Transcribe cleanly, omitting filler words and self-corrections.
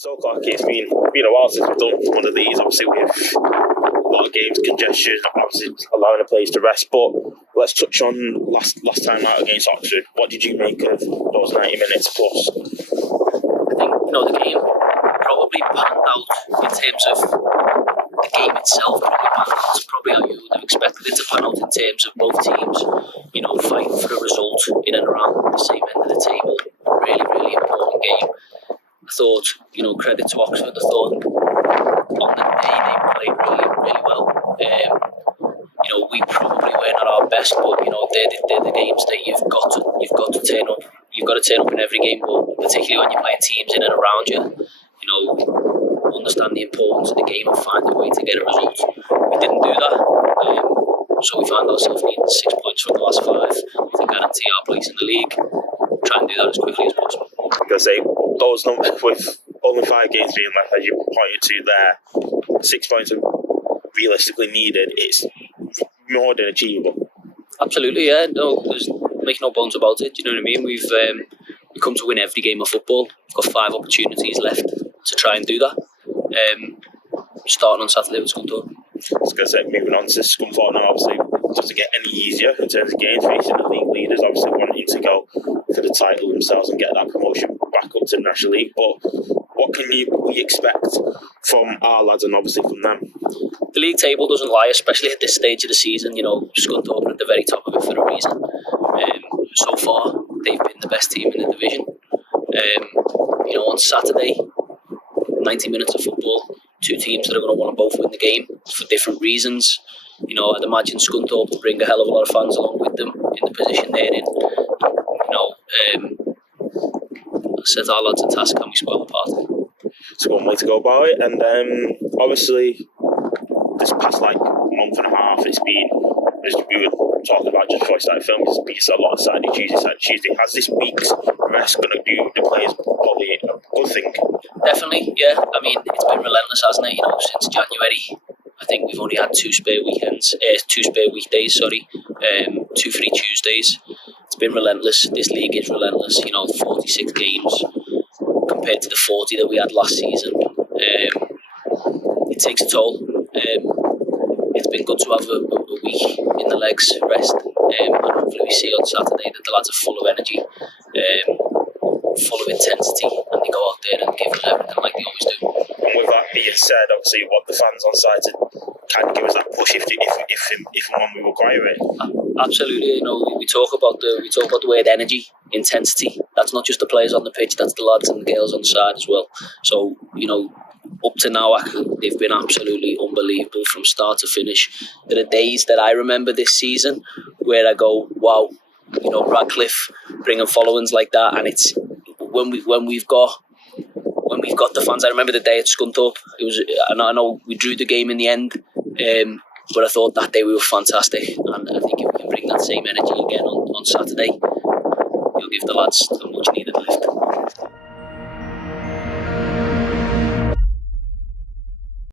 So, Clark, it's been a while since we've done one of these, obviously with a lot of games, congestion, obviously allowing a place to rest, but let's touch on last time out against Oxford. What did you make of those 90 minutes plus? I think, the game probably panned out in terms of the game itself, probably how you would have expected it to pan out in terms of both teams, fighting for a result in and around the same end of the table. Really, really important game. I thought, credit to Oxford, I thought on the day they played really well. We probably weren't at our best, but they're the games that you've got to turn up. You've got to turn up in every game, but particularly when you're playing teams in and around you, understand the importance of the game and find a way to get a result. We didn't do that, so we found ourselves needing 6 points from the last 5 to guarantee our place in the league. Try and do that as quickly as possible. I'm going to say, those numbers with only 5 games being left, as you pointed to there, 6 points are realistically needed. It's more than achievable. Absolutely, yeah. No, there's make no bones about it. Do you know what I mean? We've come to win every game of football. We've got 5 opportunities left to try and do that. Starting on Saturday with Scunthorpe. I was going to say, moving on to Scunthorpe now, obviously, doesn't get any easier in terms of games, facing the league leaders, obviously wanting to go for the title themselves and get that promotion back up to the National League. But what can we expect from our lads and obviously from them? The league table doesn't lie, especially at this stage of the season. Scunthorpe are at the very top of it for a reason. So far, they've been the best team in the division. On Saturday, 90 minutes of football, 2 teams that are going to want to both win the game for different reasons. I'd imagine Scunthorpe will bring a hell of a lot of fans along with them in the position they're in. I set our lads a task, can we spoil the party? It's one way to go about it, and obviously this past month and a half, it's been, as we were talking about just before I started filming, it's been a lot of Saturday, Tuesday. Has this week's rest going to do the players probably a good thing? Definitely, yeah. I mean, it's been relentless, hasn't it? Since January, I think we've only had 2 spare weekdays, 2 free Tuesdays. It's been relentless. This league is relentless. 46 games compared to the 40 that we had last season. It takes a toll. It's been good to have a week in the legs rest, and hopefully we see on Saturday that the lads are full of energy, full of intensity, and they go out there and give us everything like they always do. And with that being said, obviously, what the fans on side to kind of give us that push if and when we require it. Absolutely, we talk about the word energy, intensity. That's not just the players on the pitch; that's the lads and the girls on the side as well. So up to now, they've been absolutely unbelievable from start to finish. There are days that I remember this season where I go, wow, Radcliffe bringing followings like that, and it's when we've got the fans. I remember the day at Scunthorpe. It was, and I know we drew the game in the end, but I thought that day we were fantastic, and I think if we can bring that same energy again on Saturday, it'll give the lads a much needed